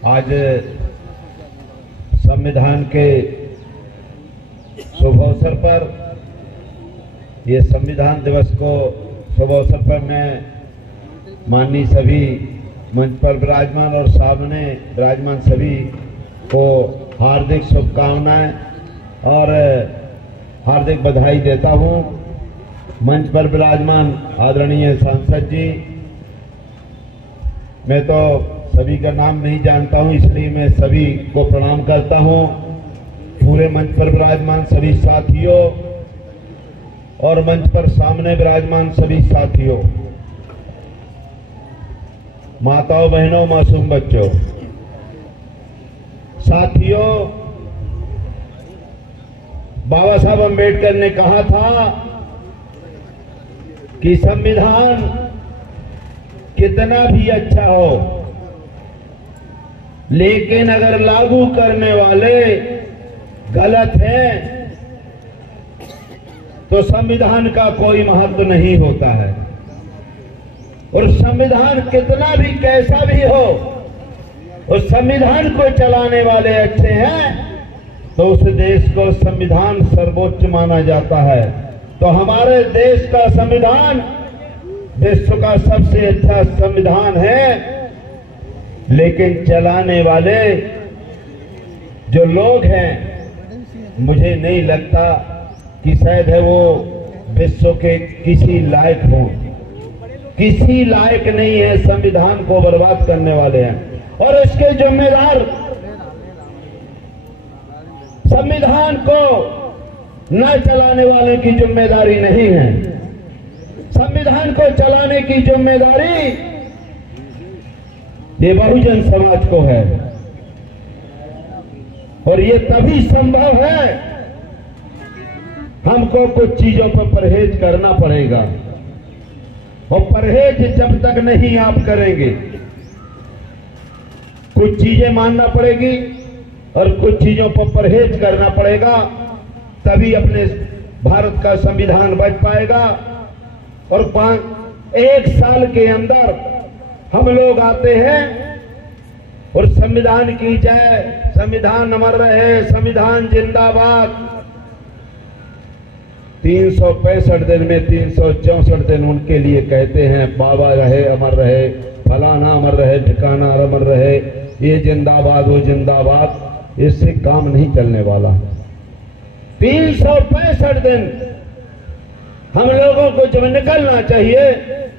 आज संविधान के शुभ अवसर पर, ये संविधान दिवस को शुभ अवसर पर मैं माननीय सभी मंच पर विराजमान और सामने विराजमान सभी को हार्दिक शुभकामनाएं और हार्दिक बधाई देता हूं। मंच पर विराजमान आदरणीय सांसद जी, मैं तो सभी का नाम नहीं जानता हूं, इसलिए मैं सभी को प्रणाम करता हूं। पूरे मंच पर विराजमान सभी साथियों और मंच पर सामने विराजमान सभी साथियों, माताओं, बहनों, मासूम बच्चों, साथियों, बाबा साहब अम्बेडकर ने कहा था कि संविधान कितना भी अच्छा हो, लेकिन अगर लागू करने वाले गलत हैं तो संविधान का कोई महत्व नहीं होता है। और संविधान कितना भी कैसा भी हो, उस संविधान को चलाने वाले अच्छे हैं तो उस देश को संविधान सर्वोच्च माना जाता है। तो हमारे देश का संविधान विश्व का सबसे अच्छा संविधान है, लेकिन चलाने वाले जो लोग हैं, मुझे नहीं लगता कि शायद है वो विश्व के किसी लायक हो, किसी लायक नहीं है। संविधान को बर्बाद करने वाले हैं और इसके जिम्मेदार संविधान को न चलाने वाले की जिम्मेदारी नहीं है। संविधान को चलाने की जिम्मेदारी ये बहुजन समाज को है और ये तभी संभव है, हमको कुछ चीजों पर परहेज करना पड़ेगा। और परहेज जब तक नहीं आप करेंगे, कुछ चीजें मानना पड़ेगी और कुछ चीजों पर परहेज करना पड़ेगा, तभी अपने भारत का संविधान बच पाएगा। और 1 साल के अंदर हम लोग आते हैं और संविधान की जय, संविधान अमर रहे, संविधान जिंदाबाद। 365 दिन में 364 दिन उनके लिए कहते हैं, बाबा रहे, अमर रहे, फलाना अमर रहे, ठिकाना अमर रहे, ये जिंदाबाद, वो जिंदाबाद। इससे काम नहीं चलने वाला। 365 दिन हम लोगों को जब निकलना चाहिए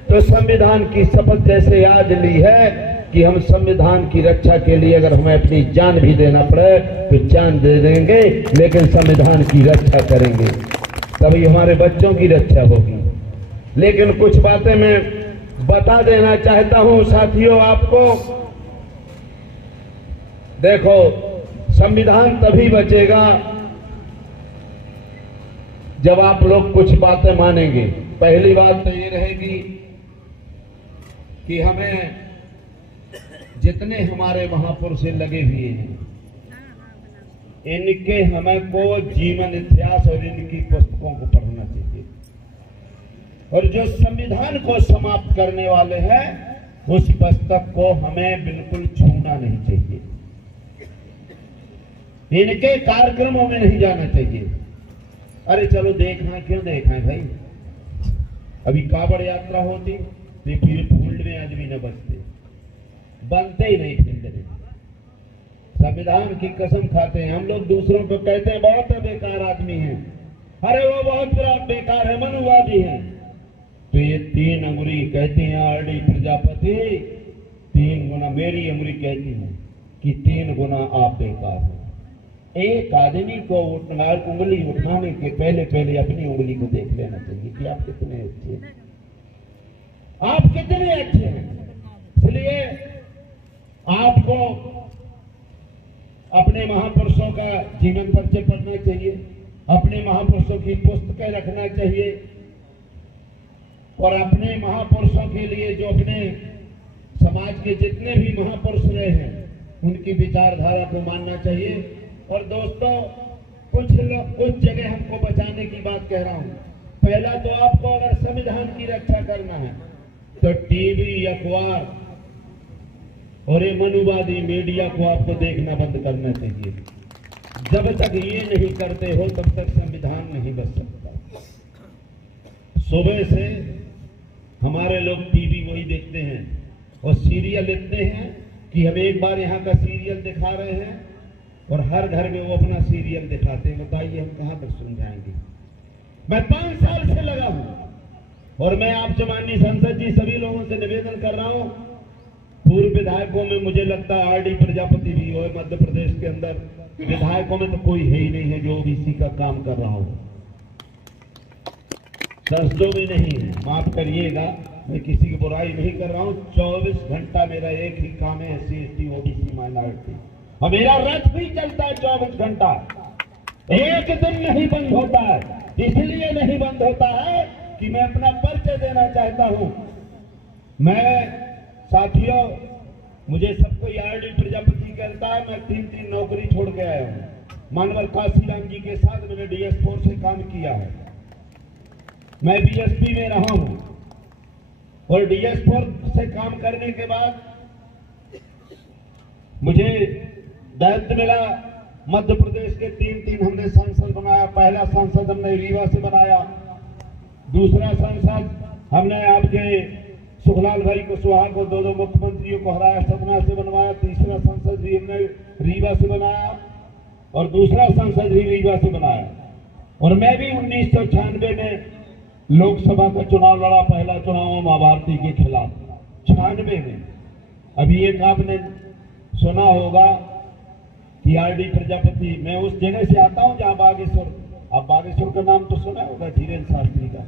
तो संविधान की शपथ जैसे आज ली है कि हम संविधान की रक्षा के लिए अगर हमें अपनी जान भी देना पड़े तो जान दे देंगे, लेकिन संविधान की रक्षा करेंगे, तभी हमारे बच्चों की रक्षा होगी। लेकिन कुछ बातें मैं बता देना चाहता हूं साथियों आपको। देखो, संविधान तभी बचेगा जब आप लोग कुछ बातें मानेंगे। पहली बात तो ये रहेगी कि हमें जितने हमारे महापुरुष लगे हुए हैं, इनके हमें को जीवन इतिहास और इनकी पुस्तकों को पढ़ना चाहिए। और जो संविधान को समाप्त करने वाले हैं, उस पुस्तक को हमें बिल्कुल छूना नहीं चाहिए, इनके कार्यक्रमों में नहीं जाना चाहिए। अरे चलो देखना, क्यों देखना है भाई? अभी कावड़ यात्रा होती, फिर फील्ड में आदमी न बचते, बनते ही नहीं फील्ड में। संविधान की कसम खाते हैं हम लोग, दूसरों को कहते हैं बहुत बेकार आदमी है, अरे वो बहुत बड़ा बेकार है, मनुवादी है। तो ये 3 अंगुरी कहती हैं आरडी प्रजापति, 3 गुना मेरी अंगुरी कहती है कि 3 गुना आप बेकार हो। एक आदमी को उंगली उठाने के पहले अपनी उंगली को देख लेना चाहिए कि आप कितने अच्छे हैं, आप कितने अच्छे हैं। इसलिए आपको अपने महापुरुषों का जीवन परिचय पढ़ना चाहिए, अपने महापुरुषों की पुस्तकें रखना चाहिए और अपने महापुरुषों के लिए जो अपने समाज के जितने भी महापुरुष रहे हैं उनकी विचारधारा को मानना चाहिए। और दोस्तों, कुछ जगह हमको बचाने की बात कह रहा हूं। पहला तो आपको अगर संविधान की रक्षा करना है तो टीवी, अखबार और ये मनुवादी मीडिया को आपको देखना बंद करना चाहिए। जब तक ये नहीं करते हो तब तक संविधान नहीं बच सकता। सुबह से हमारे लोग टीवी वही देखते हैं और सीरियल इतने हैं कि हम एक बार यहाँ का सीरियल दिखा रहे हैं और हर घर में वो अपना सीरियल दिखाते हैं। बताइए हम कहाँ तक सुन जाएंगे। मैं 5 साल से लगा हूं और मैं आपसे माननीय सांसद जी सभी लोगों से निवेदन कर रहा हूं, पूर्व विधायकों में मुझे लगता है आरडी प्रजापति भी हो, मध्य प्रदेश के अंदर विधायकों में तो कोई है ही नहीं है जो ओबीसी का काम कर रहा हो। संसदों में नहीं है, माफ करिएगा, मैं किसी की बुराई नहीं कर रहा हूं। 24 घंटा मेरा एक ही काम है, SC/ST OBC माइनॉरिटी, और मेरा रथ भी चलता है 24 घंटा, एक दिन नहीं बंद होता है। इसलिए नहीं बंद होता है कि मैं अपना परिचय देना चाहता हूं। मैं साथियों, मुझे सबको आरडी प्रजापति कहता है, मैं 3 नौकरी छोड़ के आया हूं। मानवर काशीराम जी के साथ मैंने DS4 से काम किया है, मैं BSP में रहा हूं और DS4 से काम करने के बाद मुझे दायित्व मिला। मध्य प्रदेश के 3 हमने सांसद बनाया। पहला सांसद हमने रीवा से बनाया, दूसरा सांसद हमने आपके सुखलाल भाई कुशवाहा को 2 मुख्यमंत्रियों को हराया, सतना से बनवाया। तीसरा सांसद भी हमने रीवा से बनाया और दूसरा सांसद भी रीवा से बनाया। और मैं भी 1996 में लोकसभा का चुनाव लड़ा, पहला चुनाव मां भारती के खिलाफ 96 में। अभी एक आपने सुना होगा कि आरडी प्रजापति, मैं उस जगह से आता हूं जहां बागेश्वर, आप बागेश्वर का नाम तो सुना होगा, धीरेन्द्र शास्त्री का,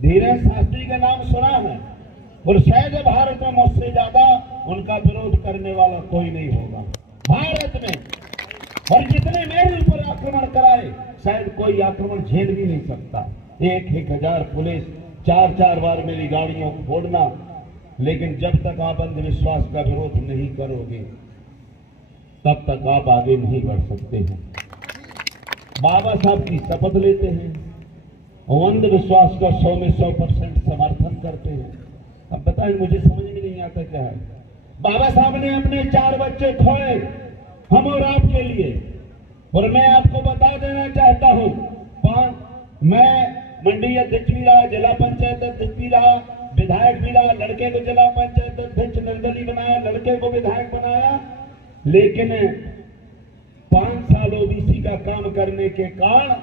धीरेन्द्र शास्त्री का नाम सुना है। और शायद भारत में मुझसे ज्यादा उनका विरोध करने वाला कोई नहीं होगा भारत में। और जितने मेरे ऊपर आक्रमण कराए, शायद कोई आक्रमण झेल भी नहीं सकता। 1,000 पुलिस, 4 बार मेरी गाड़ियों को फोड़ना, लेकिन जब तक आप अंधविश्वास का विरोध नहीं करोगे तब तक आप आगे नहीं बढ़ सकते हैं। बाबा साहब की शपथ लेते हैं और अंधविश्वास का 100 में 100% समर्थन करते हैं। अब बताएं, मुझे समझ में नहीं आता क्या है। बाबा साहब ने अपने 4 बच्चे खोए हम और आपके लिए, और मैं आपको बता देना चाहता हूं, मैं मंडी अध्यक्ष भी रहा, जिला पंचायत अध्यक्ष भी रहा, विधायक भी रहा, लड़के को जिला पंचायत अध्यक्ष निर्दलीय बनाया, लड़के को विधायक बनाया। लेकिन 5 साल ओबीसी का काम करने के कारण,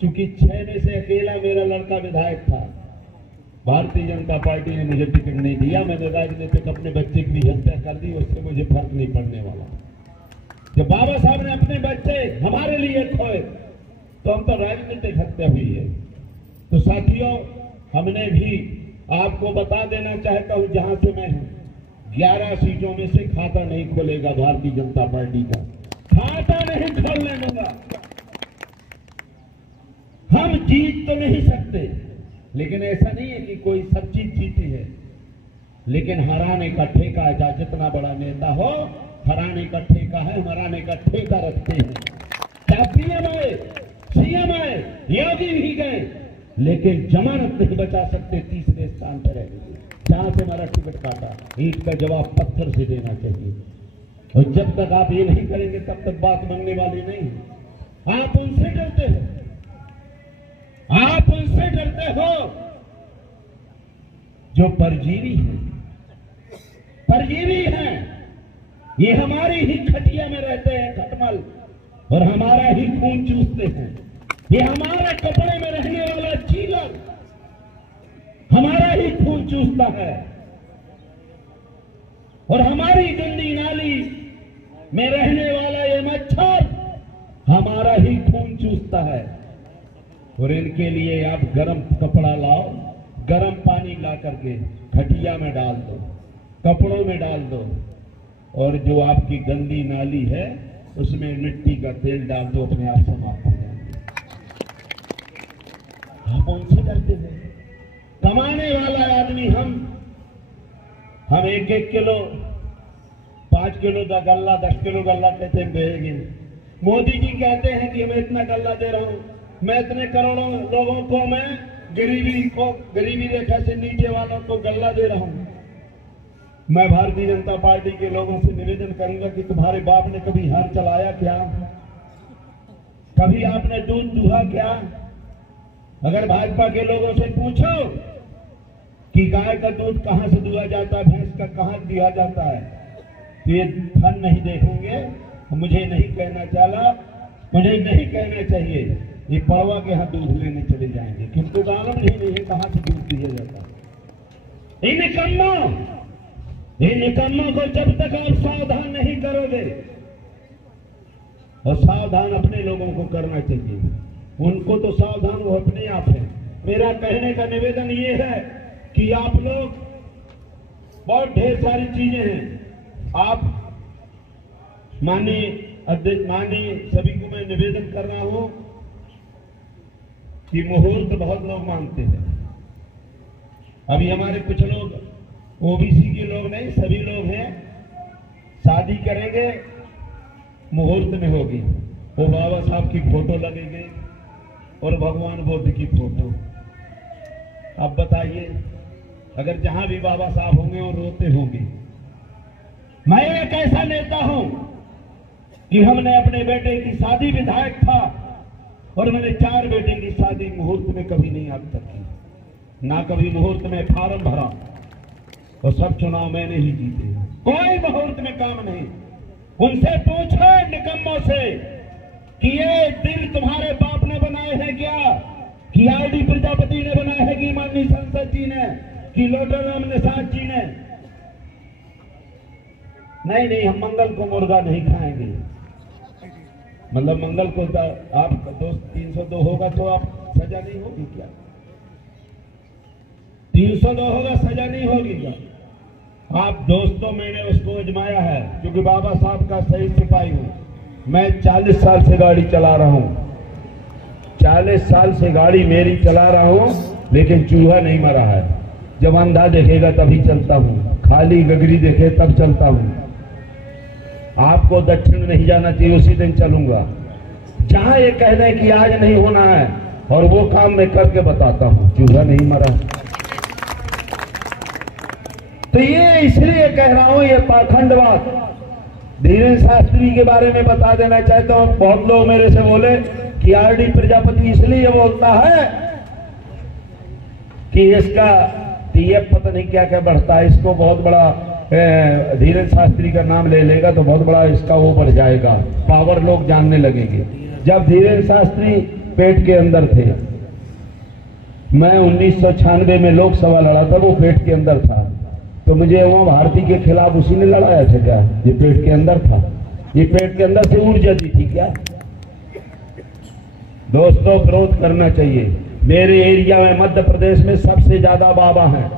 चूंकि 6 में से अकेला मेरा लड़का विधायक था, भारतीय जनता पार्टी ने मुझे टिकट नहीं दिया। मैंने राजनीतिक अपने बच्चे की हत्या कर दी, उससे मुझे फर्क नहीं पड़ने वाला। जब बाबा साहब ने अपने बच्चे हमारे लिए खोए तो हम तो राजनीतिक हत्या हुई है। तो साथियों, हमने भी आपको बता देना चाहता हूं, जहां से मैं हूं, 11 सीटों में से खाता नहीं खोलेगा भारतीय जनता पार्टी का, खाता नहीं खोलने दूंगा। हम जीत तो नहीं सकते, लेकिन ऐसा नहीं है कि कोई सब चीज जीती है, लेकिन हराने का ठेका है। चाहे जितना बड़ा नेता हो, हराने का ठेका है, हराने का ठेका रखते हैं। चाहे PM आए, CM आए, योगी भी गए, लेकिन जमानत नहीं बचा सकते। तीसरे स्थान पर है, जहां से हमारा टिकट काटा, ईंट का जवाब पत्थर से देना चाहिए। और जब तक आप ये नहीं करेंगे तब तक बात बनने वाली नहीं। आप उनसे डरते हो, आप उनसे डरते हो जो परजीवी हैं, परजीवी हैं। ये हमारी ही खटिया में रहते हैं खटमल, और हमारा ही खून चूसते हैं। ये हमारे कपड़े में रहने वाला चीलर हमारा ही खून चूसता है, और हमारी गंदी नाली में रहने वाला ये मच्छर हमारा ही खून चूसता है। और इनके लिए आप गर्म कपड़ा लाओ, गर्म पानी ला करके खटिया में डाल दो, कपड़ों में डाल दो, और जो आपकी गंदी नाली है उसमें मिट्टी का तेल डाल दो, अपने आप समाप्त हो जाएंगे। आप उनसे डरते हैं। कमाने वाला आदमी हम 1-1 किलो, 5 किलो का गल्ला, 10 किलो गल्ला कहते हैं बेचेंगे। मोदी जी कहते हैं कि मैं इतना गल्ला दे रहा हूं, मैं इतने करोड़ों लोगों को, मैं गरीबी रेखा से नीचे वालों को गल्ला दे रहा हूं। मैं भारतीय जनता पार्टी के लोगों से निवेदन करूंगा कि तुम्हारे बाप ने कभी हर चलाया क्या? कभी आपने दूध दुहा क्या? अगर भाजपा के लोगों से पूछो कि गाय का दूध कहां से दुहा जाता है, भैंस का कहां दिया जाता है, तो ये फन नहीं देखेंगे। मुझे नहीं कहना चाहिए, मुझे नहीं कहना चाहिए, ये पड़वा के यहाँ दूध लेने चले जाएंगे, किंतु मालूम नहीं है कहां से दूध दिया जाता है। इन निकम्मों को जब तक आप सावधान नहीं करोगे, और सावधान अपने लोगों को करना चाहिए, उनको तो सावधान वो अपने आप है। मेरा कहने का निवेदन ये है कि आप लोग, बहुत ढेर सारी चीजें हैं, आप माननीय अध्यक्ष, माननीय सभी को मैं निवेदन कर रहा हूं कि मुहूर्त बहुत लोग मानते हैं। अभी हमारे कुछ लोग ओबीसी के लोग नहीं, सभी लोग हैं, शादी करेंगे मुहूर्त में होगी, वो बाबा साहब की फोटो लगेगी और भगवान बुद्ध की फोटो। अब बताइए, अगर जहां भी बाबा साहब होंगे और रोते होंगे। मैं एक ऐसा नेता हूं कि हमने अपने बेटे की शादी, विधायक था और मैंने 4 बेटे की शादी मुहूर्त में कभी नहीं आज तक की, ना कभी मुहूर्त में फार्म भरा, और सब चुनाव मैंने ही जीते, कोई मुहूर्त में काम नहीं। उनसे पूछो निकम्मों से कि ये दिल तुम्हारे बाप ने बनाए हैं क्या, कि आरडी प्रजापति ने बनाए हैं, कि माननीय संसद जी ने, कि लोटाराम निषाद जी ने? नहीं, हम मंगल को मुर्गा नहीं खाएंगे। मतलब मंगल को आप दोस्त 302 होगा तो आप सजा नहीं होगी क्या? 302 होगा, सजा नहीं होगी क्या? आप दोस्तों, मैंने उसको आजमाया है, क्योंकि बाबा साहब का सही सिपाही हूं। मैं 40 साल से गाड़ी चला रहा हूं, 40 साल से गाड़ी मेरी चला रहा हूं, लेकिन चूहा नहीं मरा है। जब अंधा देखेगा तभी चलता हूं, खाली गगरी देखे तब चलता हूं। आपको दक्षिण नहीं जाना चाहिए, उसी दिन चलूंगा। जहां ये कह दें कि आज नहीं होना है, और वो काम मैं करके बताता हूं, चूहा नहीं मरा। तो ये इसलिए कह रहा हूं, ये पाखंडवाद। धीरेन्द्र शास्त्री के बारे में बता देना चाहता हूं। बहुत लोग मेरे से बोले कि आरडी प्रजापति इसलिए बोलता है कि इसका टीएफ पता नहीं क्या क्या बढ़ता है, इसको बहुत बड़ा, धीरेन्द्र शास्त्री का नाम ले लेगा तो बहुत बड़ा इसका वो बढ़ जाएगा, पावर लोग जानने लगेंगे। जब धीरेन्द्र शास्त्री पेट के अंदर थे, मैं 1996 में लोकसभा लड़ा था, वो पेट के अंदर था, तो मुझे वहां भारती के खिलाफ उसी ने लड़ाया था क्या? ये पेट के अंदर था, ये पेट के अंदर से ऊर्जा दी थी क्या? दोस्तों, विरोध करना चाहिए। मेरे एरिया में मध्य प्रदेश में सबसे ज्यादा बाबा हैं,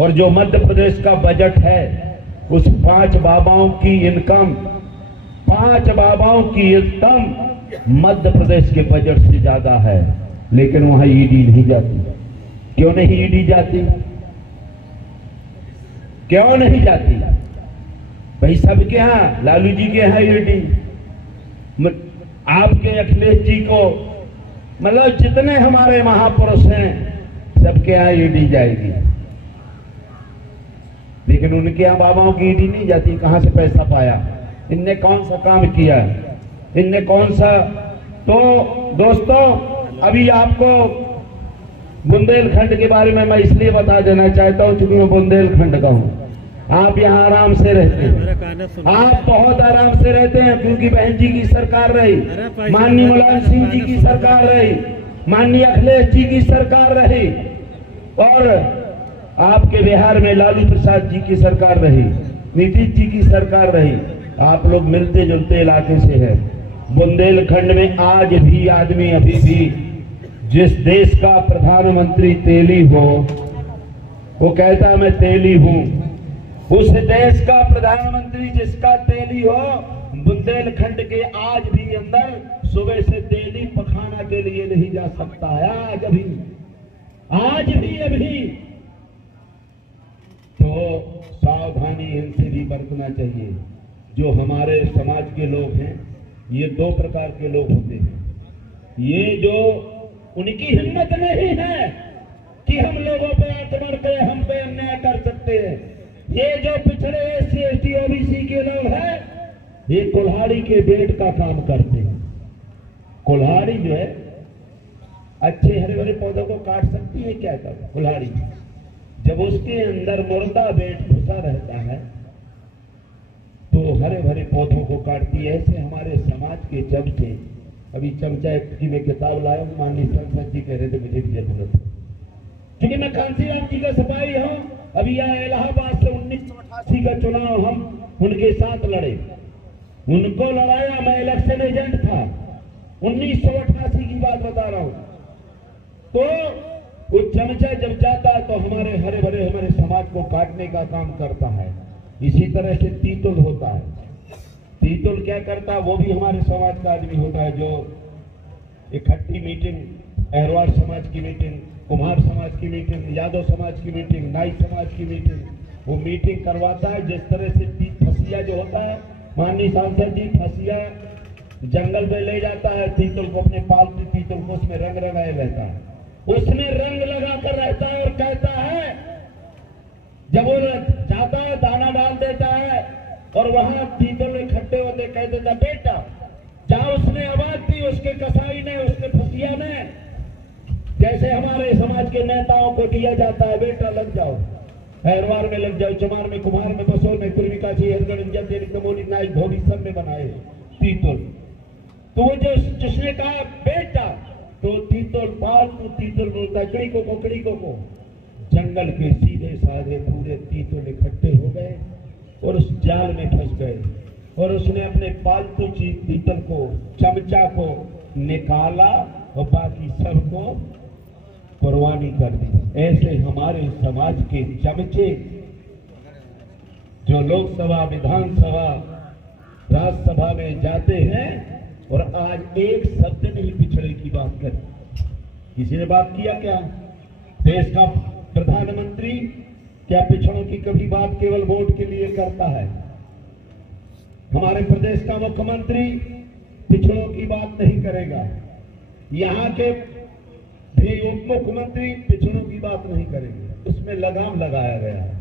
और जो मध्य प्रदेश का बजट है, उस 5 बाबाओं की इनकम, 5 बाबाओं की इनकम मध्य प्रदेश के बजट से ज्यादा है, लेकिन वहां ईडी नहीं जाती। क्यों नहीं ईडी जाती? क्यों नहीं जाती? भाई सबके यहां, लालू जी के यहां ईडी, आपके अखिलेश जी को, मतलब जितने हमारे महापुरुष हैं सबके यहां ईडी जाएगी, लेकिन उनके यहां बाबाओं की ईडी नहीं जाती। कहां से पैसा पाया? इनने कौन सा काम किया? इनने कौन सा? तो दोस्तों, अभी आपको बुंदेलखंड के बारे में मैं इसलिए बता देना चाहता हूं क्योंकि मैं बुंदेलखंड का हूं। आप यहाँ आराम से रहते हैं, आप बहुत आराम से रहते हैं, क्योंकि बहन जी की सरकार रही, माननीय मुलायम सिंह जी की सरकार रही, माननीय अखिलेश जी की सरकार रही, और आपके बिहार में लालू प्रसाद जी की सरकार रही, नीतीश जी की सरकार रही। आप लोग मिलते जुलते इलाके से हैं। बुंदेलखंड में आज भी आदमी, अभी भी जिस देश का प्रधानमंत्री तेली हो, वो कहता मैं तेली हूं। उस देश का प्रधानमंत्री जिसका तेली हो, बुंदेलखंड के आज भी अंदर सुबह से तेली पखाना के लिए नहीं जा सकता है। आज भी अभी तो सावधानी इनसे भी बरतना चाहिए। जो हमारे समाज के लोग हैं, ये 2 प्रकार के लोग होते हैं। ये जो उनकी हिम्मत नहीं है कि हम लोगों पे आक्रमण पे, हम पे अन्याय कर सकते हैं, ये जो पिछड़े SC ST OBC के लोग हैं, ये कुल्हाड़ी के बेट का काम करते हैं। कुल्हाड़ी जो है अच्छे हरे भरे पौधों को काट सकती है क्या कर कुल्हाड़ी, जब उसके अंदर मुर्दा बेट घुसा रहता है तो हरे भरे पौधों को काटती है। ऐसे हमारे समाज के चमचे, अभी चमचा की मैं किताब लाया हूं, माननीय सांसद जी कह रहे थे मुझे भी जरूरत है, क्योंकि मैं कांसीराम जी का सिपाही हूं। अभी यहाँ इलाहाबाद से 1988 का चुनाव हम उनके साथ लड़े, उनको लड़ाया, मैं इलेक्शन एजेंट था। 1988 की बात बता रहा हूं। तो वो चमचा जब जाता है तो हमारे हरे भरे हमारे समाज को काटने का काम करता है। इसी तरह से तीतुल होता है। तीतुल क्या करता है, वो भी हमारे समाज का आदमी होता है, जो इकट्ठी मीटिंग, अहरवार समाज की मीटिंग, कुम्हार समाज की मीटिंग, यादव समाज की मीटिंग, नाई समाज की मीटिंग, वो मीटिंग करवाता है। जिस तरह से फसिया जो होता है, माननीय सांसद जी फसिया जंगल में ले जाता है तीतुल को, अपने पालतू तीतुल को, उसमें रंग लगाए रहता है, उसमें रंग लगा कर रहता है और कहता है, जब वो जाता है दाना डाल देता है और वहां तीतुल इकट्ठे होते, कह देता बेटा, जहां उसने आवाज दी उसके कसाई ने, उसके फसिया ने, जैसे हमारे समाज के नेताओं को दिया जाता है, बेटा लग जाओ, अहरवार में लग जाओ, चमार में, कुम्हार में, बसोर में, पूर्विका जी, हरगढ़, कमोली, नाइक, धोबी सब में बनाए तीतुल। तो वो जो जिसने कहा बेटा, तो तीतुल पालतू तीतुल बोलता, कड़ी को जंगल के सीधे साधे पूरे तीतुल इकट्ठे हो गए और उस जाल में फंस गए और उसने अपने पालतू तीतुल को, चमचा को निकाला और बाकी सबको कुर्बानी कर दी। ऐसे हमारे समाज के चमचे जो लोकसभा, विधानसभा, राज्यसभा में जाते हैं और आज एक शब्द नहीं पिछड़े की बात करें। किसी ने बात किया क्या? देश का प्रधानमंत्री क्या पिछड़ों की कभी बात केवल वोट के लिए करता है? हमारे प्रदेश का मुख्यमंत्री पिछड़ों की बात नहीं करेगा, यहाँ के भी उप मुख्यमंत्री पिछड़ों की बात नहीं करेंगे। उसमें लगाम लगाया गया है,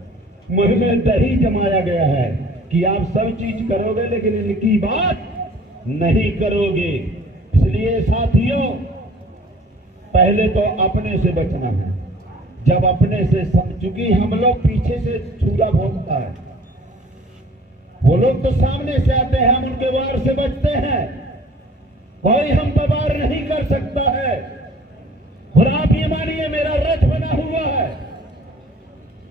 मुंह में दही जमाया गया है कि आप सब चीज करोगे लेकिन इनकी बात नहीं करोगे। इसलिए साथियों, पहले तो अपने से बचना है। जब अपने से चूंकि हम लोग पीछे से छुरा भोंकता है, वो लोग तो सामने से आते हैं, हम उनके वार से बचते हैं। कोई हम पर वार नहीं कर सकता है। और आप ये मानिए, मेरा रथ बना हुआ है,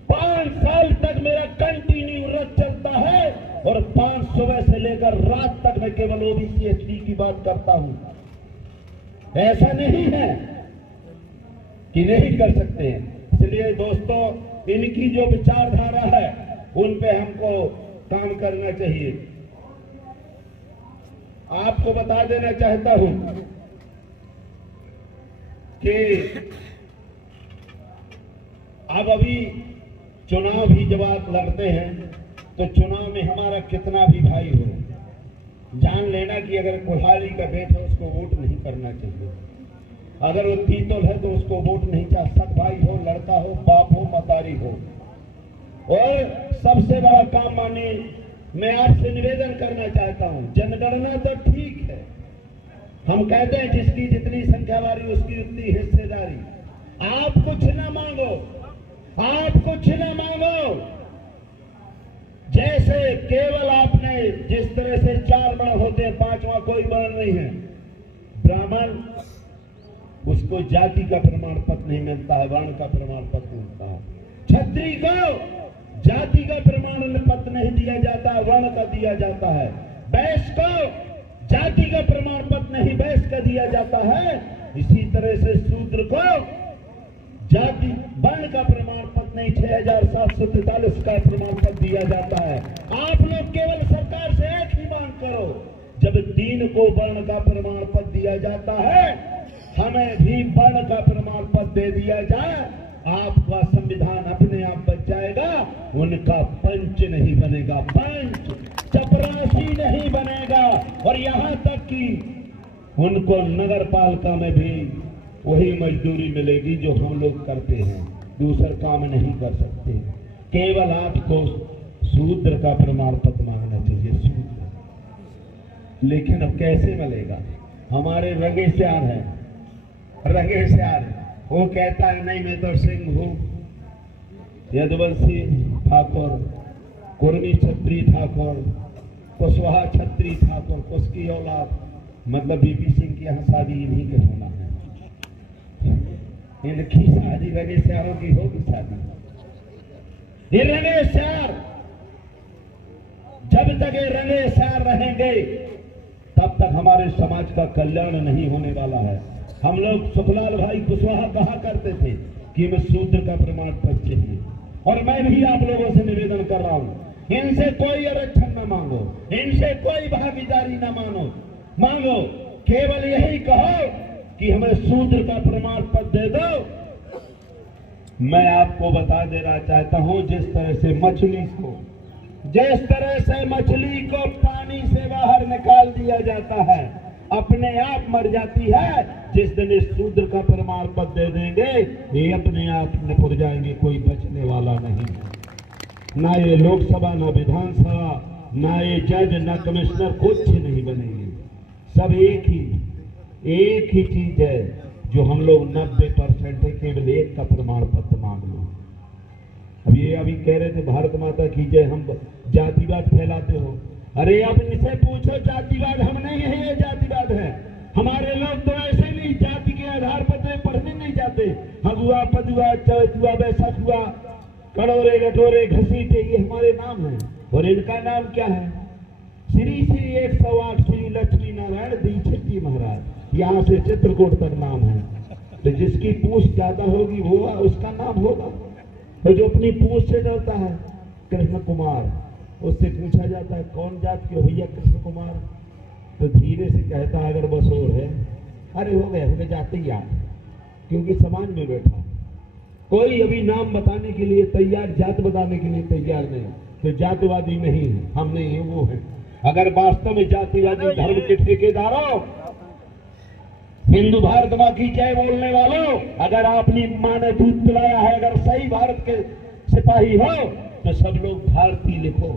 5 साल तक मेरा कंटिन्यू रथ चलता है और 5 सुबह से लेकर रात तक मैं केवल OBC ST की बात करता हूं। ऐसा नहीं है कि नहीं कर सकते हैं। इसलिए दोस्तों, इनकी जो विचारधारा है उन पे हमको काम करना चाहिए। आपको बता देना चाहता हूं कि अब अभी चुनाव भी जब आप लड़ते हैं तो चुनाव में हमारा कितना भी भाई हो, जान लेना कि अगर कुल्हाड़ी का बेट है उसको वोट नहीं करना चाहिए। अगर वो तीतुल है तो उसको वोट नहीं चाहिए। सग भाई हो, लड़का हो, बाप हो, मतारी हो। और सबसे बड़ा काम मानिए, मैं आपसे निवेदन करना चाहता हूं, जनगणना तो ठीक है, हम कहते हैं जिसकी जितनी संख्या वाली उसकी उतनी हिस्सेदारी। आप कुछ ना मांगो, आप कुछ ना मांगो। जैसे केवल आपने जिस तरह से 4 वर्ण होते हैं, 5वां कोई वर्ण नहीं है। ब्राह्मण, उसको जाति का प्रमाण पत्र नहीं मिलता है, वर्ण का प्रमाण पत्र मिलता है। क्षत्रिय को जाति का प्रमाण पत्र नहीं दिया जाता, वर्ण का दिया जाता है। वैश्य को जाति का प्रमाण पत्र नहीं, वैश्य का दिया जाता है। इसी तरह से शूद्र को जाति वर्ण का प्रमाण पत्र नहीं, 6743 का प्रमाण पत्र दिया जाता है। आप लोग केवल सरकार से एक ही मांग करो, जब 3 को वर्ण का प्रमाण पत्र दिया जाता है, हमें भी वर्ण का प्रमाण पत्र दे दिया जाए। आपका संविधान अपने आप बच जाएगा, उनका पंच नहीं बनेगा, पंच चपरासी नहीं बनेगा। और यहां तक कि उनको नगर पालिका में भी वही मजदूरी मिलेगी जो हम लोग करते हैं, दूसरा काम नहीं कर सकते। केवल आपको शूद्र का प्रमाण पत्र मांगना चाहिए, शूद्र। लेकिन अब कैसे मिलेगा? हमारे रंगे श्यार है, रंगे श्यार, वो कहता है नहीं मैं तो सिंह हूं, यदुवंशी ठाकुर, कुर्मी छत्री ठाकुर, कुशवाहा छत्री ठाकुर, उसकी औलाद, मतलब बीपी सिंह की यहाँ शादी इन्हीं के होना है। इनकी शादी रंगे श्यारों की होगी शादी। ये रंगे श्यार, जब तक ये रंगे श्यार रहेंगे तब तक हमारे समाज का कल्याण नहीं होने वाला है। हम लोग सुखलाल भाई कुशवाहा कहा करते थे कि मैं शूद्र का प्रमाण पत्र चाहिए, और मैं भी आप लोगों से निवेदन कर रहा हूं, इनसे कोई आरक्षण न मांगो, इनसे कोई भागीदारी न मांगो, केवल यही कहो कि हमें शूद्र का प्रमाण पत्र दे दो। मैं आपको बता देना चाहता हूं, जिस तरह से मछली को पानी से बाहर निकाल दिया जाता है, अपने आप मर जाती है, जिस दिन इस शूद्र का प्रमाण पत्र दे देंगे ये अपने आप निपुर जाएंगे, कोई बचने वाला नहीं। ना ये लोकसभा, ना विधानसभा, ना ये जज, ना कमिश्नर, कुछ नहीं बनेंगे। सब एक ही चीज है जो हम लोग 90% है, केवल एक का प्रमाण पत्र मांग लो। अब ये अभी कह रहे थे भारत माता की जय, हम जातिवाद फैलाते हो। अरे अब इनसे पूछो, जातिवाद हम नहीं है, ये जातिवाद है। हमारे लोग तो ऐसे नहीं जाति के आधार पर पढ़ने नहीं जाते। हगुआ, पदुआ, चौथुआ, बैसाख हुआ, कड़ोरे, गठोरे, घसीटे, ये हमारे नाम है। और इनका नाम क्या है? श्री 108 श्री लक्ष्मी नारायण दीक्षित जी महाराज, यहाँ से चित्रकूट तक नाम है। तो जिसकी पूछ ज्यादा होगी वो उसका नाम होगा। तो जो अपनी पूछ से डरता है, कृष्ण कुमार, उससे पूछा जाता है कौन जात के भैया? कृष्ण कुमार। तो धीरे से कहता है अगर बसोर है, अरे हो गए जाते ही याद, क्योंकि समाज में बैठा। कोई अभी नाम बताने के लिए तैयार, जात बताने के लिए तैयार नहीं। तो जातिवादी नहीं है, हम नहीं है, वो है। अगर वास्तव में जातिवादी धर्म के ठेकेदारों, हिंदू भारत मां की जय बोलने वालों, अगर आपने मां ने दूध पिलाया है, अगर सही भारत के सिपाही हो तो सब लोग भारतीय लिखो।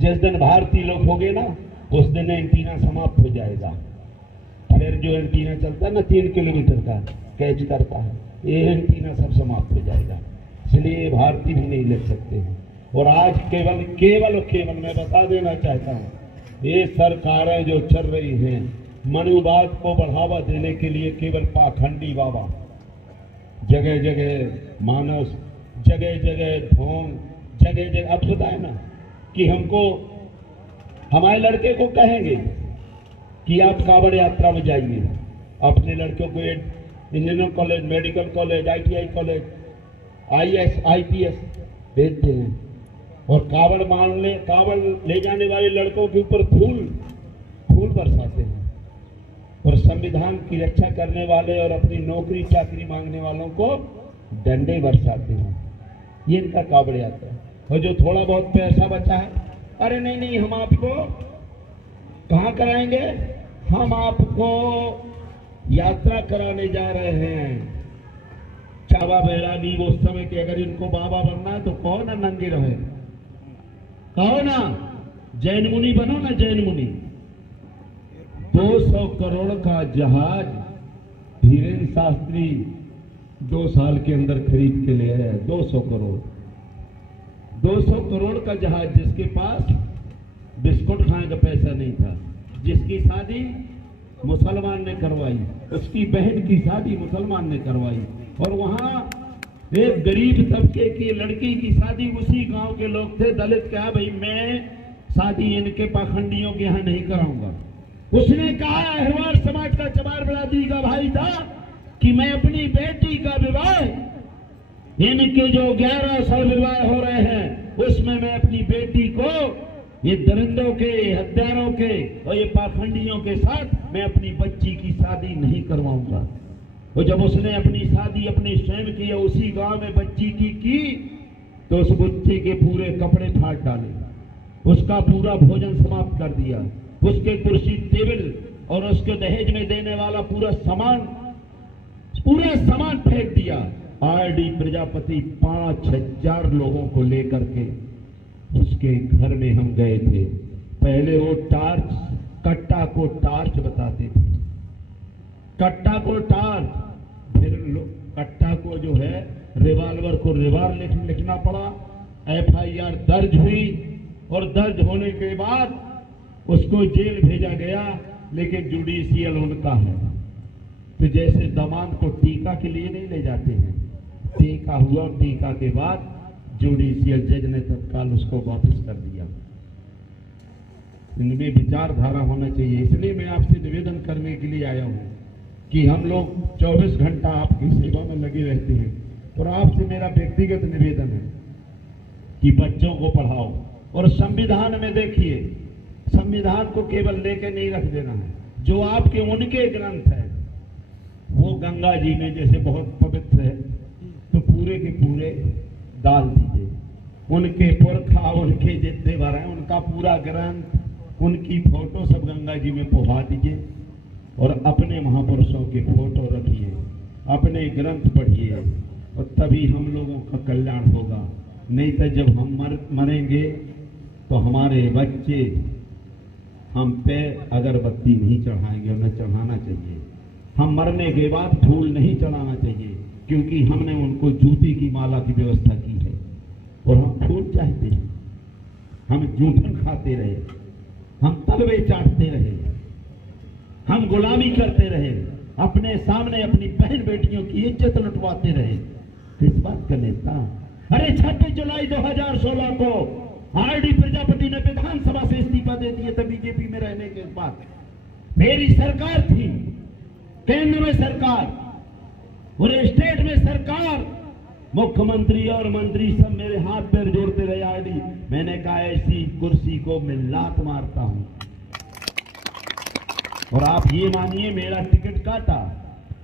जिस दिन भारतीय लोग होगे ना, उस दिन एंटीना समाप्त हो जाएगा। फिर जो एंटीना चलता है ना 3 किलोमीटर का कैच करता है, ये एंटीना सब समाप्त हो जाएगा। इसलिए भारतीय भी नहीं लिख सकते हैं। और आज केवल मैं बता देना चाहता हूँ, ये सरकारें जो चल रही हैं मनुवाद को बढ़ावा देने के लिए, केवल पाखंडी बाबा, जगह जगह मानस, जगह जगह ढोंग, जगह जगह। अब बताए ना कि हमको, हमारे लड़के को कहेंगे कि आप कांवड़ यात्रा में जाइए, अपने लड़कों को engineering college, medical college, ITI college, IAS IPS भेजते हैं, और कांवड़ ले जाने वाले लड़कों के ऊपर फूल बरसाते हैं, और संविधान की रक्षा करने वाले और अपनी नौकरी चाकरी मांगने वालों को डंडे बरसाते हैं। ये इनका कांवड़ यात्रा। और जो थोड़ा बहुत पैसा बचा है, अरे नहीं हम आपको कहाँ कराएंगे, हम आपको यात्रा कराने जा रहे हैं। चावा बैरागी वो समय के, अगर इनको बाबा बनना है तो कहो ना नंगे रहे, कहो ना जैन मुनि बनो ना, जैन मुनि। 200 करोड़ का जहाज धीरेन्द्र शास्त्री 2 साल के अंदर खरीद के ले आया। 200 करोड़ का जहाज, जिसके पास बिस्कुट खाने का पैसा नहीं था, जिसकी शादी मुसलमान ने करवाई, उसकी बहन की शादी मुसलमान ने करवाई, और वहां एक गरीब तबके की लड़की की शादी उसी गांव के लोग थे, दलित, कहा भाई मैं शादी इनके पाखंडियों के यहाँ नहीं कराऊंगा। उसने कहा, अहिरवार समाज का चमार बरादरी का भाई था, कि मैं अपनी बेटी का विवाह, इनके जो 1100 विवाह हो रहे हैं उसमें मैं अपनी बेटी को ये दरिंदों के, हत्यारों के और ये पाखंडियों के साथ मैं अपनी बच्ची की शादी नहीं करवाऊंगा। और जब उसने अपनी शादी अपने स्वयं की उसी गांव में बच्ची की तो उस बच्चे के पूरे कपड़े फाड़ डाले, उसका पूरा भोजन समाप्त कर दिया, उसके कुर्सी टेबल और उसके दहेज में देने वाला पूरा सामान फेंक दिया। आरडी प्रजापति 5000 लोगों को लेकर के उसके घर में हम गए थे। पहले वो टार्च, कट्टा को टार्च बताते थे, कट्टा को टार्च, फिर कट्टा को जो है रिवाल्वर को रिवाल्वर लिखना पड़ा। एफआईआर दर्ज हुई और दर्ज होने के बाद उसको जेल भेजा गया, लेकिन जुडिशियल उनका है। तो जैसे दामाद को टीका के लिए नहीं ले जाते हैं, टीका हुआ, टीका के बाद जुडिशियल जज ने तत्काल उसको वापस कर दिया। इनमें विचारधारा होना चाहिए। इसलिए मैं आपसे निवेदन करने के लिए आया हूं कि हम लोग 24 घंटा आपकी सेवा में लगे रहते हैं, और आपसे मेरा व्यक्तिगत निवेदन है कि बच्चों को पढ़ाओ। और संविधान में देखिए, संविधान को केवल लेके नहीं रख देना है, जो आपके उनके ग्रंथ है वो गंगा जी में जैसे बहुत पवित्र है, तो पूरे के पूरे डाल दीजिए। उनके पुरखा, उनके जितने भर हैं, उनका पूरा ग्रंथ, उनकी फोटो सब गंगा जी में पोहा दीजिए, और अपने महापुरुषों के फोटो रखिए, अपने ग्रंथ पढ़िए, और तभी हम लोगों का कल्याण होगा। नहीं तो जब हम मरेंगे तो हमारे बच्चे हम पे अगरबत्ती नहीं चढ़ाएंगे, और न चढ़ाना चाहिए। हम मरने के बाद फूल नहीं चढ़ाना चाहिए, क्योंकि हमने उनको जूती की माला की व्यवस्था की है, और हम फूल चाहते हैं। हम जूठन खाते रहे, हम तलवे चाटते रहे, हम गुलामी करते रहे, अपने सामने अपनी बहन बेटियों की इज्जत लुटवाते रहे। किस बात का नेता? अरे 26 जुलाई 2016 को आरडी प्रजापति ने विधानसभा से इस्तीफा दे दिया था बीजेपी में रहने के बाद। मेरी सरकार थी, केंद्र में सरकार और स्टेट में सरकार, मुख्यमंत्री और मंत्री सब मेरे हाथ पैर जोड़ते रहे। आरडी, मैंने कहा ऐसी कुर्सी को मैं लात मारता हूं। और आप ये मानिए, मेरा टिकट काटा।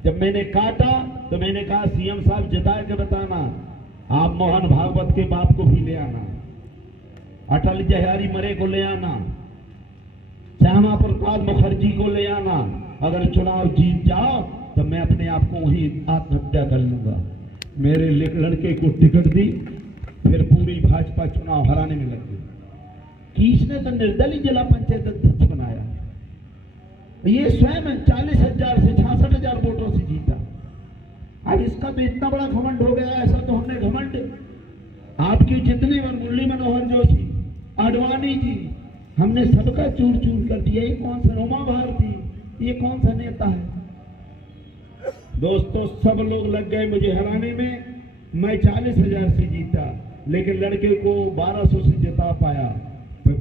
जब मैंने काटा तो मैंने कहा सीएम साहब जिता के बताना, आप मोहन भागवत के बाप को भी ले आना, अटल बिहारी मरे को ले आना, श्यामा प्रसाद मुखर्जी को ले आना। अगर चुनाव जीत जाओ तो मैं अपने आप को वही आत्महत्या कर लूंगा। मेरे लड़के को टिकट दी, फिर पूरी भाजपा चुनाव हराने में लग गई। किसने तो निर्दलीय जिला पंचायत अध्यक्ष बनाया, ये स्वयं 40,000 से 66,000 वोटों से जीता। अब इसका तो इतना बड़ा घमंड हो गया, ऐसा तो हमने घमंड आपके जितने मुरली मनोहर जोशी, आडवाणी जी, हमने सबका चूर चूर कर दिया। ये कौन सा उमा भारती, ये कौन सा नेता है? दोस्तों, सब लोग लग गए मुझे हराने में। मैं 40,000 से जीता, लेकिन लड़के को 1200 से जिता पाया।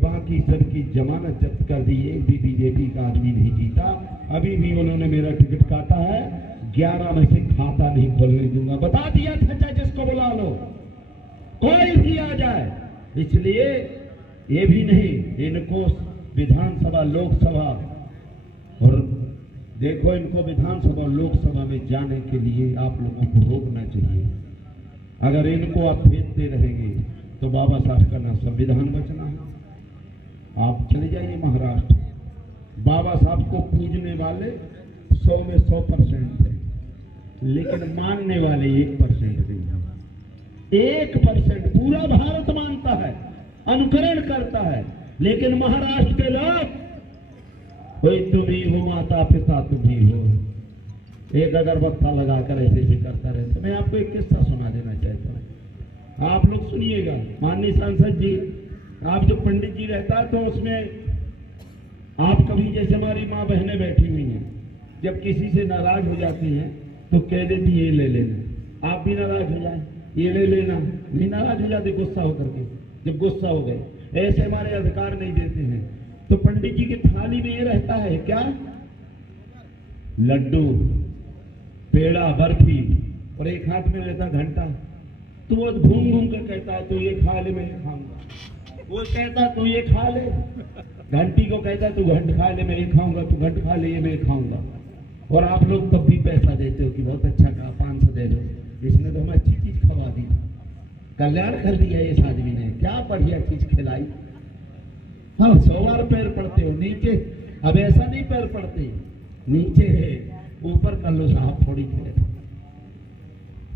बाकी सबकी जमानत जब्त कर दी। एक भी बीजेपी का आदमी नहीं जीता। अभी भी उन्होंने मेरा टिकट काटा है। 11 में से खाता नहीं खोलने दूंगा। बता दिया था, चाहे जिसको बुला लो, कोई भी आ जाए। इसलिए ये भी नहीं, इनको विधानसभा लोकसभा, और देखो इनको विधानसभा लोकसभा में जाने के लिए आप लोगों को रोकना चाहिए। अगर इनको आप भेजते रहेंगे तो बाबा साहब का ना संविधान बचना है। आप चले जाइए महाराष्ट्र, बाबा साहब को पूजने वाले 100 में 100% है, लेकिन मानने वाले 1% नहीं है। 1% पूरा भारत मानता है, अनुकरण करता है, लेकिन महाराष्ट्र के लोग, कोई तुम ही हो, माता पिता तुम ही हो, एक अगरबत्ता लगाकर ऐसे ऐसे करता रहता। मैं आपको एक किस्सा सुना देना चाहता हूँ, आप लोग सुनिएगा। माननीय सांसद जी, आप जो पंडित जी रहता है तो उसमें आप कभी, जैसे हमारी माँ बहनें बैठी हुई हैं, जब किसी से नाराज हो जाती हैं तो कह देती ये ले लेना। आप भी नाराज हो जाए, ये ले लेना, नहीं नाराज हो जाते गुस्सा होकर के। जब गुस्सा हो गए, ऐसे हमारे अधिकार नहीं देते हैं, तो पंडित जी की थाली में ये रहता है क्या? लड्डू, पेड़ा, बर्फी, और एक हाथ में रहता घंटा। तो वो घूम घूम कर कहता है तो ये खा ले, मैं खाऊंगा। वो कहता तू ये खा ले, घंटी को कहता तू घंट खा ले, मैं ये खाऊंगा, तू घंट खा ले, ये मैं खाऊंगा। और आप लोग तब भी पैसा देते हो कि बहुत अच्छा कहा, 500 दे दो, इसने तो हमें अच्छी चीज खवा दी, कल्याण कर दिया इस आदमी ने, क्या बढ़िया चीज खिलाई। हाँ, 100 बार पैर पड़ते हो नीचे। अब ऐसा नहीं पैर पड़ते, नीचे है, ऊपर कर लो साहब थोड़ी देर।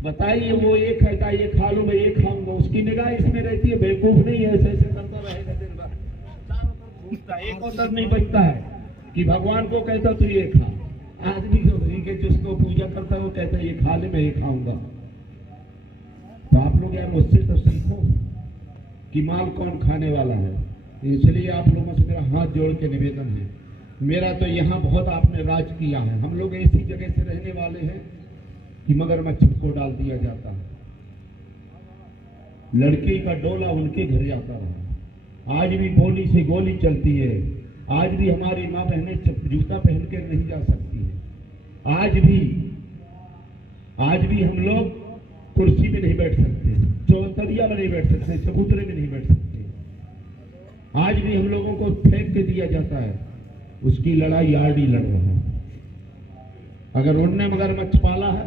बताइए, वो ये कहता ये खा लो, मैं ये खाऊंगा, उसकी निगाह इसमें रहती है, बेवकूफ नहीं है, ऐसे ऐसे करता रहेगा दिन भर, चारों तरफ घूमता है, एक और तरफ नहीं बचता है कि भगवान को कहता तू ये खा। आदमी के जिसको पूजा करता है वो कहता है ये खा ले, मैं ये खाऊंगा। तो आप लोग यार उससे तो सीखो कि माल कौन खाने वाला है। इसलिए आप लोगों से मेरा हाथ जोड़ के निवेदन है, मेरा तो यहाँ बहुत आपने राज किया है। हम लोग ऐसी जगह से रहने वाले हैं कि मगरमच्छ को डाल दिया जाता है, लड़की का डोला उनके घर जाता रहा, आज भी गोली से गोली चलती है, आज भी हमारी माँ बहनें जूता पहन के नहीं जा सकती है, आज भी हम लोग कुर्सी में नहीं बैठ सकते, चौतरिया में नहीं बैठ सकते, चबूतरे में नहीं बैठ सकते, आज भी हम लोगों को फेंक के दिया जाता है। उसकी लड़ाई आरडी लड़ रहा है। अगर उनने मगरमच्छ पाला है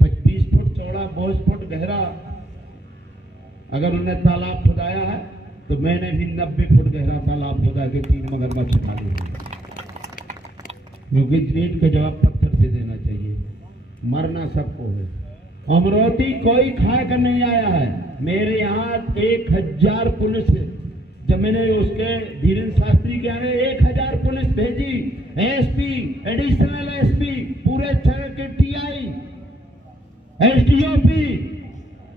20 फुट चौड़ा 20 फुट गहरा, अगर उन्हें तालाब खुदाया है तो मैंने भी 90 फुट गहरा तालाब खुदा के 3 मगरमच्छ पाले हैं। क्योंकि नीट का जवाब पत्थर से देना चाहिए, मरना सबको है। अमरावती कोई खा कर नहीं आया है। मेरे यहाँ 1000 पुलिस, जब मैंने उसके धीरेन्द्र शास्त्री के यहाँ 1000 पुलिस भेजी, एसपी, एडिशनल एसपी, पूरे शहर के टीआई, एसडीओपी,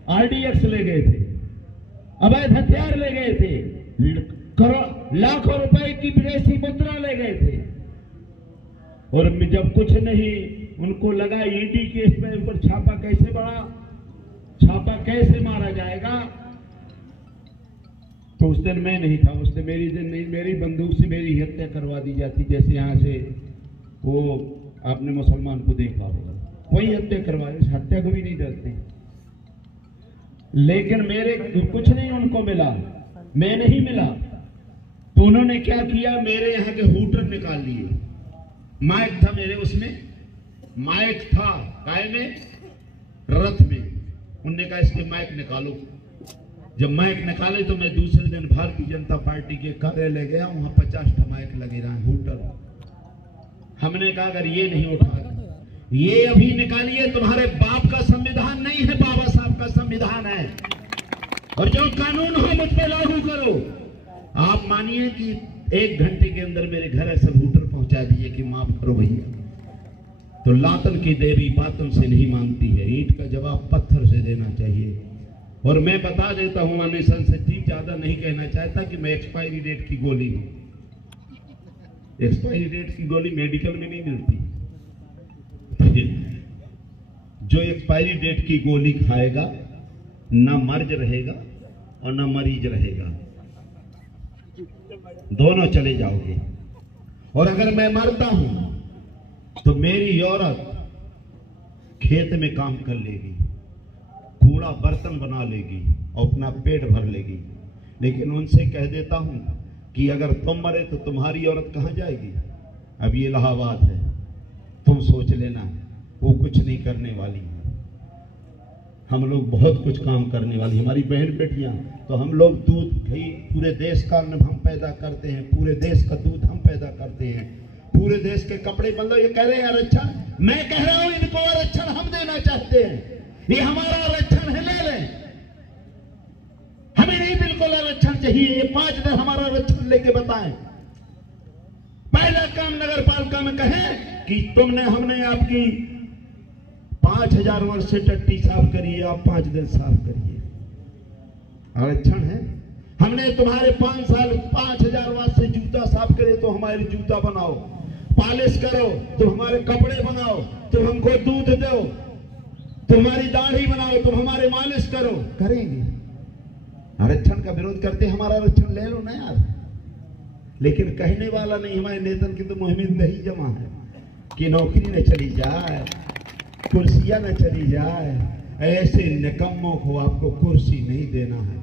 आरडीएक्स ले गए थे, अवैध हथियार ले गए थे, लाखों रुपए की विदेशी मुद्रा ले गए थे। और जब कुछ नहीं उनको लगा ईडी केस में ऊपर छापा कैसे बढ़ा, छापा कैसे मारा जाएगा, तो उस दिन मैं नहीं था, उस दिन मेरी बंदूक से मेरी हत्या करवा दी जाती। जैसे यहाँ से वो आपने मुसलमान को देखा होगा, वही हत्या करवाए, हत्या को भी नहीं डरते। लेकिन मेरे कुछ नहीं उनको मिला, मैं नहीं मिला, तो उन्होंने क्या किया, मेरे यहाँ के हूटर निकाल लिए। माइक था मेरे, उसमें माइक था काय में, रथ में। उनने कहा इसके माइक निकालो। जब माइक निकाले तो मैं दूसरे दिन भारतीय जनता पार्टी के कार्यालय गया, वहां 50 माइक लगे रहे हूटर। हमने कहा अगर ये नहीं उठा, ये अभी निकालिए, तुम्हारे बाप का संविधान नहीं है, बाबा साहब का संविधान है, और जो कानून हो मुझ पे लागू करो। आप मानिए कि 1 घंटे के अंदर मेरे घर ऐसे हूटर पहुंचा दिए कि माफ करो भैया। तो लातन की देवी बातों से नहीं मानती है, ईंट का जवाब पत्थर से देना चाहिए। और मैं बता देता हूं, मैं सच्ची ज्यादा नहीं कहना चाहता कि मैं एक्सपायरी डेट की गोली हूं। एक्सपायरी डेट की गोली मेडिकल में नहीं मिलती। जो एक्सपायरी डेट की गोली खाएगा ना मर्ज रहेगा और ना मरीज रहेगा, दोनों चले जाओगे। और अगर मैं मरता हूं तो मेरी औरत खेत में काम कर लेगी, कूड़ा बर्तन बना लेगी और अपना पेट भर लेगी। लेकिन उनसे कह देता हूं कि अगर तुम मरे तो तुम्हारी औरत कहां जाएगी? अब ये इलाहाबाद है, तुम सोच लेना, वो कुछ नहीं करने वाली है। हम लोग बहुत कुछ काम करने वाली, हमारी बहन बेटियां, तो हम लोग दूध घी पूरे देश का अन्न हम पैदा करते हैं, पूरे देश का दूध हम पैदा करते हैं, पूरे देश के कपड़े। मतलब ये कह रहे हैं आरक्षण, मैं कह रहा हूं इनको आरक्षण हम देना चाहते हैं, ये हमारा आरक्षण है, ले लें। हमें नहीं बिल्कुल आरक्षण चाहिए, ये 5 दिन हमारा आरक्षण लेके बताएं। पहला काम नगर पालिका में कहें कि हमने आपकी 5000 वर्ष से टट्टी साफ करिए, आप 5 दिन साफ करिए, आरक्षण है। हमने तुम्हारे 5 साल 5000 वर्ष से जूता साफ करे तो हमारे जूता बनाओ, पॉलिश करो तो हमारे कपड़े बनाओ, तुम हमको दूध दो, तुम्हारी दाढ़ी बनाओ, तुम हमारे मालिश करो, करेंगे। आरक्षण का विरोध करते, हमारा आरक्षण ले लो ना यार। लेकिन कहने वाला नहीं, हमारे नेतन की तो मुहिम नहीं जमा है कि नौकरी न चली जाए, कुर्सियां न चली जाए। ऐसे निकम्मों को आपको कुर्सी नहीं देना है।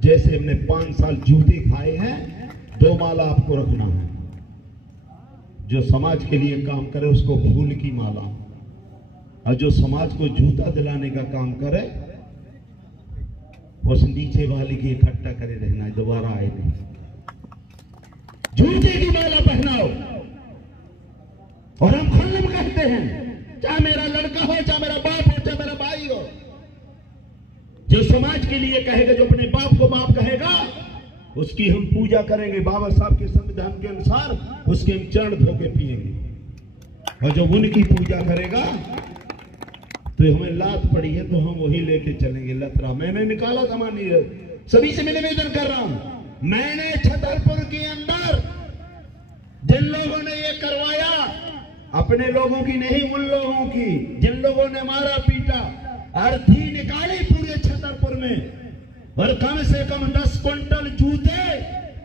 जैसे हमने 5 साल जूते खाए हैं, 2 माला आपको रखना है। जो समाज के लिए काम करे उसको फूल की माला, और जो समाज को जूता दिलाने का काम करे उस नीचे वाले की इकट्ठा करे रहना, दोबारा आए नहीं। जूते की माला पहनाओ। और हम खुल्लम कहते हैं, चाहे मेरा लड़का हो, चाहे मेरा बाप हो, चाहे मेरा भाई हो, जो समाज के लिए कहेगा, जो अपने बाप को बाप कहेगा, उसकी हम पूजा करेंगे बाबा साहब के संविधान के अनुसार, उसके हम चरण धो के पिएंगे। और जब उनकी पूजा करेगा तो हमें लात पड़ी है तो हम वही लेके चलेंगे लतरा। मैंने निकाला सामान नहीं, सभी से मैं निवेदन कर रहा हूं, मैंने छतरपुर के अंदर जिन लोगों ने ये करवाया, अपने लोगों की नहीं, उन लोगों की जिन लोगों ने मारा पीटा, अर्थी निकाली पूरे छतरपुर में, और कम से कम 10 क्विंटल जूते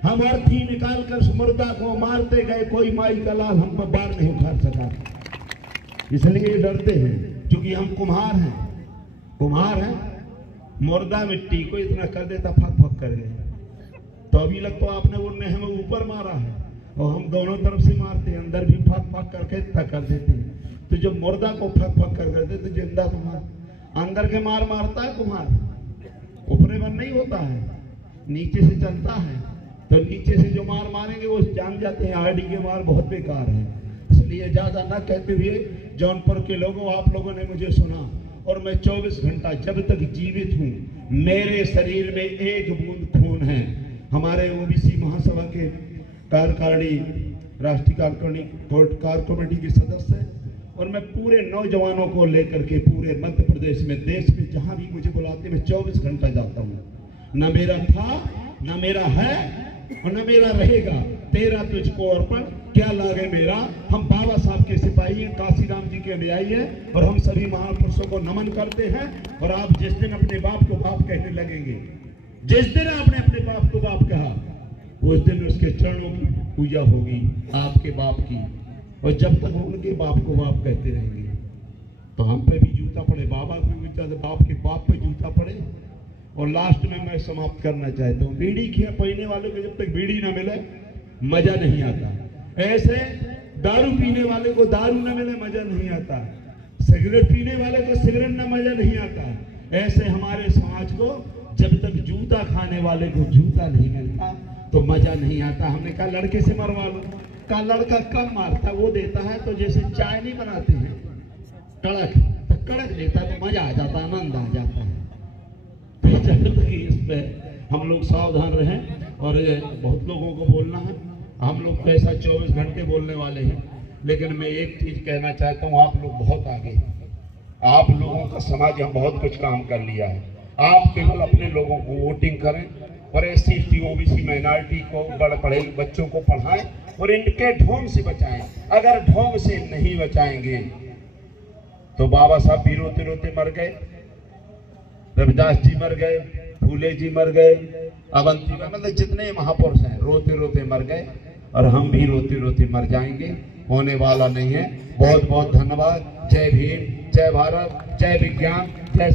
हम अर्थी निकाल कर मुर्दा को मारते गए। कोई माई का लाल हम पर बार नहीं उखाड़ सका, इसलिए डरते हैं क्योंकि हम कुम्हार हैं। कुम्हार हैं, मुर्दा मिट्टी को इतना कर देता फक फक कर गए। तो अभी लग तो आपने उन्हें हमें ऊपर मारा है और हम दोनों तरफ से मारते हैं, अंदर भी फक फक करके तक कर देते हैं। तो जब मुर्दा को फक फक कर देते तो जिंदा तुम्हारा अंदर के मार मारता है कुम्हार, ऊपरे बन नहीं होता है, नीचे से चलता है। तो नीचे से जो मार मारेंगे वो जान जाते हैं आरडी के मार बहुत बेकार है। इसलिए ज्यादा ना कहते हुए, जौनपुर के लोगों, आप लोगों ने मुझे सुना, और मैं 24 घंटा जब तक जीवित हूँ मेरे शरीर में एक बूंद खून है। हमारे ओबीसी महासभा के कार्यकारिणी, राष्ट्रीय कार्यकारिणी कमेटी के सदस्य हैं, और मैं पूरे नौजवानों को लेकर के पूरे मध्य प्रदेश में, देश में जहां भी मुझे बुलाते मैं 24 घंटा जाता हूँ। न मेरा था, न मेरा है, और न मेरा रहेगा। तेरा तुझको अर्पण, क्या लागे मेरा। हम बाबा साहब के सिपाही हैं, काशीराम जी के अनुयायी हैं, और हम सभी महापुरुषों को नमन करते हैं। और आप जिस दिन अपने बाप को बाप कहने लगेंगे, जिस दिन आपने अपने बाप को बाप कहा, उस दिन उसके चरणों की पूजा होगी, आपके बाप की। और जब तक उनके बाप को बाप कहते रहेंगे तो हम पे भी जूता पड़े, बाबा पे भी जूता, बाप के बाप पे जूता पड़े। और लास्ट में मैं समाप्त करना चाहता हूँ, बीड़ी पीने वालों को जब तक बीड़ी ना मिले मजा नहीं आता, ऐसे दारू पीने वाले को दारू न मिले मजा नहीं आता, सिगरेट पीने वाले को सिगरेट न मजा नहीं आता, ऐसे हमारे समाज को जब तक जूता खाने वाले को जूता नहीं मिलता तो मजा नहीं आता। हमने कहा लड़के से मरवा लो, कहा लड़का कम मारता, वो देता है तो जैसे चाय नहीं बनाते हैं कड़क, तो कड़क देता है तो मजा आ जाता, आनंद आ जाता है। तो जब तक इस पे हम लोग सावधान रहें, और बहुत लोगों को बोलना है, हम लोग कैसा 24 घंटे बोलने वाले हैं, लेकिन मैं एक चीज कहना चाहता हूँ, आप लोग बहुत आगे, आप लोगों का समाज हम बहुत कुछ काम कर लिया है। आप केवल अपने लोगों को वोटिंग करें और SC/ST OBC माइनॉरिटी को, बड़े पढ़े बच्चों को पढ़ाएं और इनके ढोंग से बचाएं। अगर ढोंग से नहीं बचाएंगे तो बाबा साहब भी रोते रोते मर गए, रविदास जी मर गए, फूले जी मर गए, अवंती, मतलब जितने महापुरुष हैं रोते रोते मर गए, और हम भी रोते रोते मर जाएंगे, होने वाला नहीं है। बहुत बहुत धन्यवाद। जय भीम, जय भारत, जय विज्ञान, जय